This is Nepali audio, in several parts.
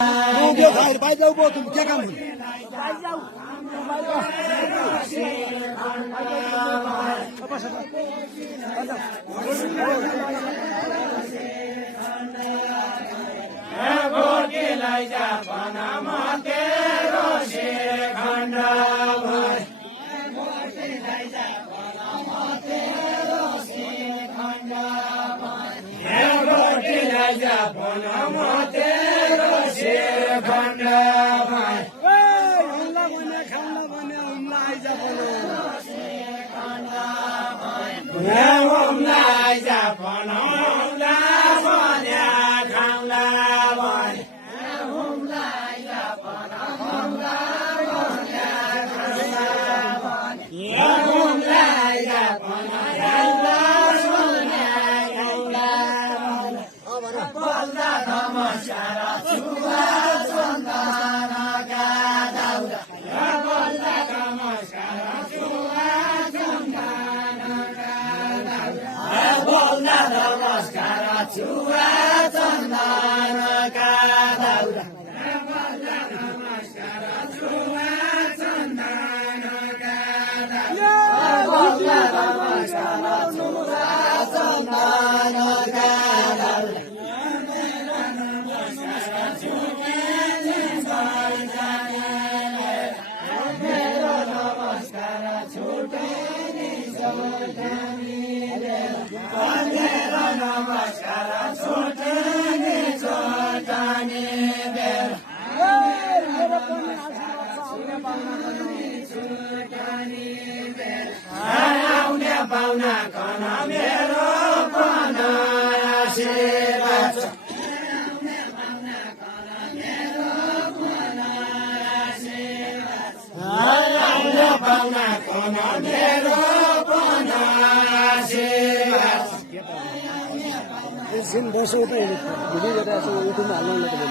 उद्या बाहेर पाहिजे जाऊ बघ तुम्ही काय काम Sin dosa itu ini, jadi kita asal itu malu lah tu.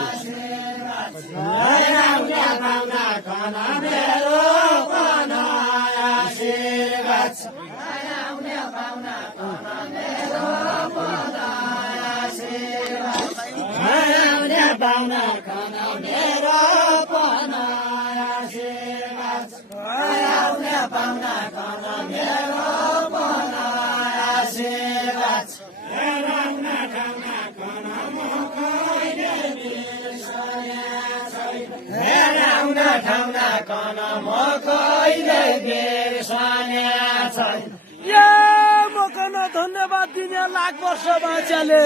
धन्यवाद दिने लाख वर्ष बाँचले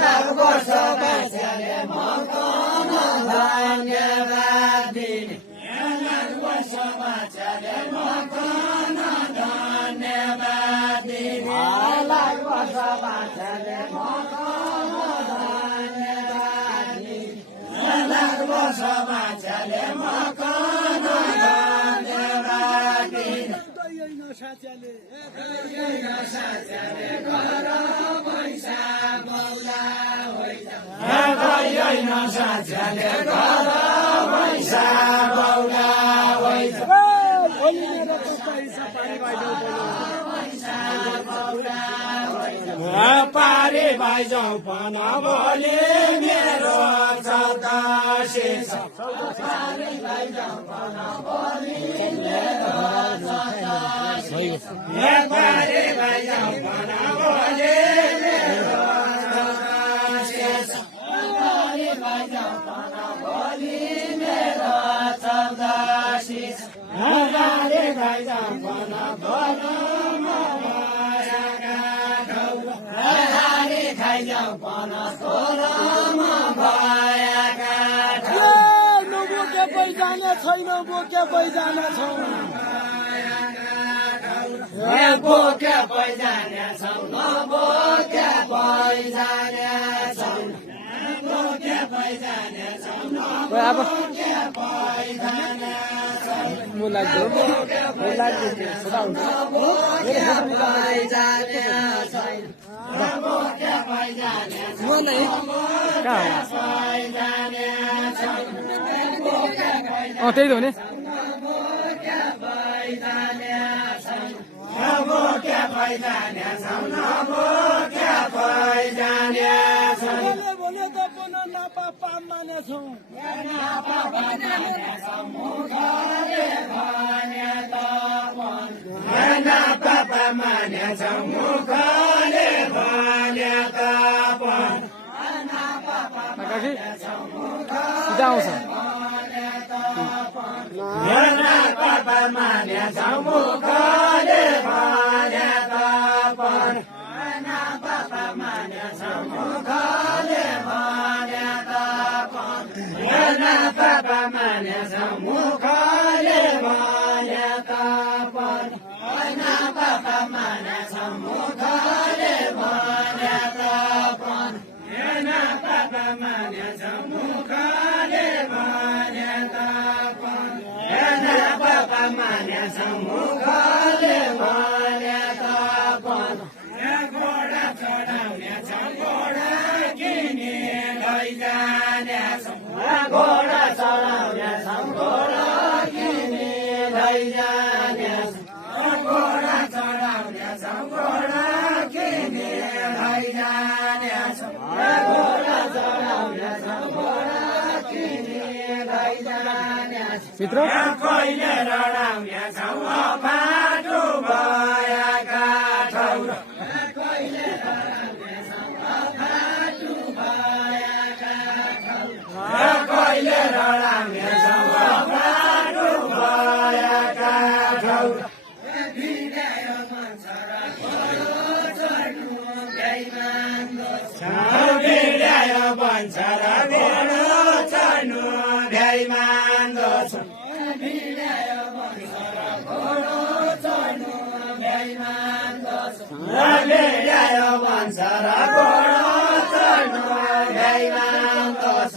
लाख वर्ष बाँचले धन्यवाद दिने लाख वर्ष बाँचले धन्यवाद दिने लाख वर्ष बाँचले लाख वर्ष बाँचले पारे भाइजाउ पन बोले मेरो चौतासी पारे भाइजाउ पन बोले मेरो चौतासी पारे भाइजाउ पन बोले मेरो चौतासी पारे भाइजाउ पन बोले मेरो चौतासी पारे भाइजाउ पन बोले छैन बोके पैजाने छौ बोके पैजाने छौ बोके पैजाने छौ बोके पैजाने छौ बोके पैजाने छौ मुलाको छोडा हुन्छ बोके पैजाने छैन बोके पैजाने छौ कहाँ पैजाने छैन त्यही त हो नि पैजाने पापा मानेछौ पापा मानेछौ मुखले भने तापन काकी सिधा आउँछ पापा मानेछौ मुखले भने तापन पापा मानेछौ मुखले भने तापन पापा मानेछौ मुखले भने तापन पापा मानेछौ मुखले भने तापन पापा मानेछौ मुखले भने तापन पापा मानेछौ मुखले भने तापन घोडा चढाउनेछौ घोडा किनी लैजानेछौ घोडा चढाउनेछौ घोडा किनी लैजानेछौ घोडा चढाउनेछौ घोडा किनी लैजानेछौ घोडा चढाउनेछौ घोडा किनी लैजानेछौ मित्र कहिले रडाउनेछौ फाटो भएका ठौर कहिले रडाउनेछौ फाटो भएका ठौर कहिले रडाउनेछौ फाटो भएका ठौर भिडायो भन्छ र घोडो चढ्नु बेइमान दोष भिडायो भन्छ र घोडो चढ्नु बेइमान दोष भिडायो भन्छ र घोडो चढ्नु बेइमान दोष भिडायो भन्छ र घोडो चढ्नु बेइमान दोष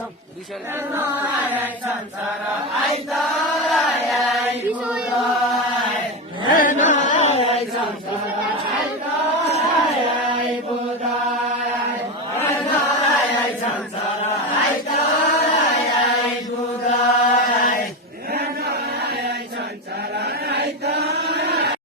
संसार आइता